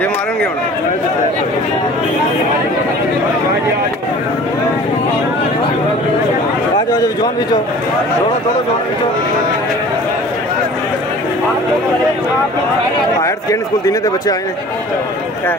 जे मारेंगे हम आज जवान बीचो दोनों जवान बीचो हायर सेकेंडरी स्कूल तीनों के बच्चे आए हैं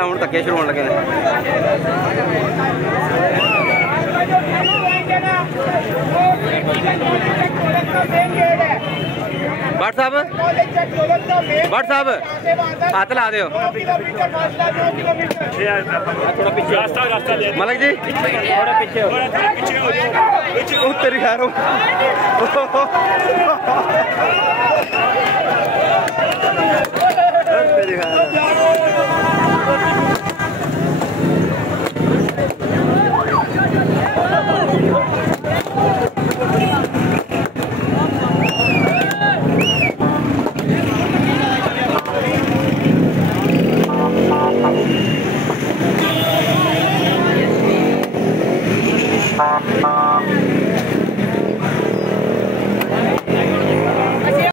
हम धक्के शुरू होने लगे भट्ट साहब हाथ ला दो मलिक जी थोड़ा पीछे तेरी खैर तेरी खैर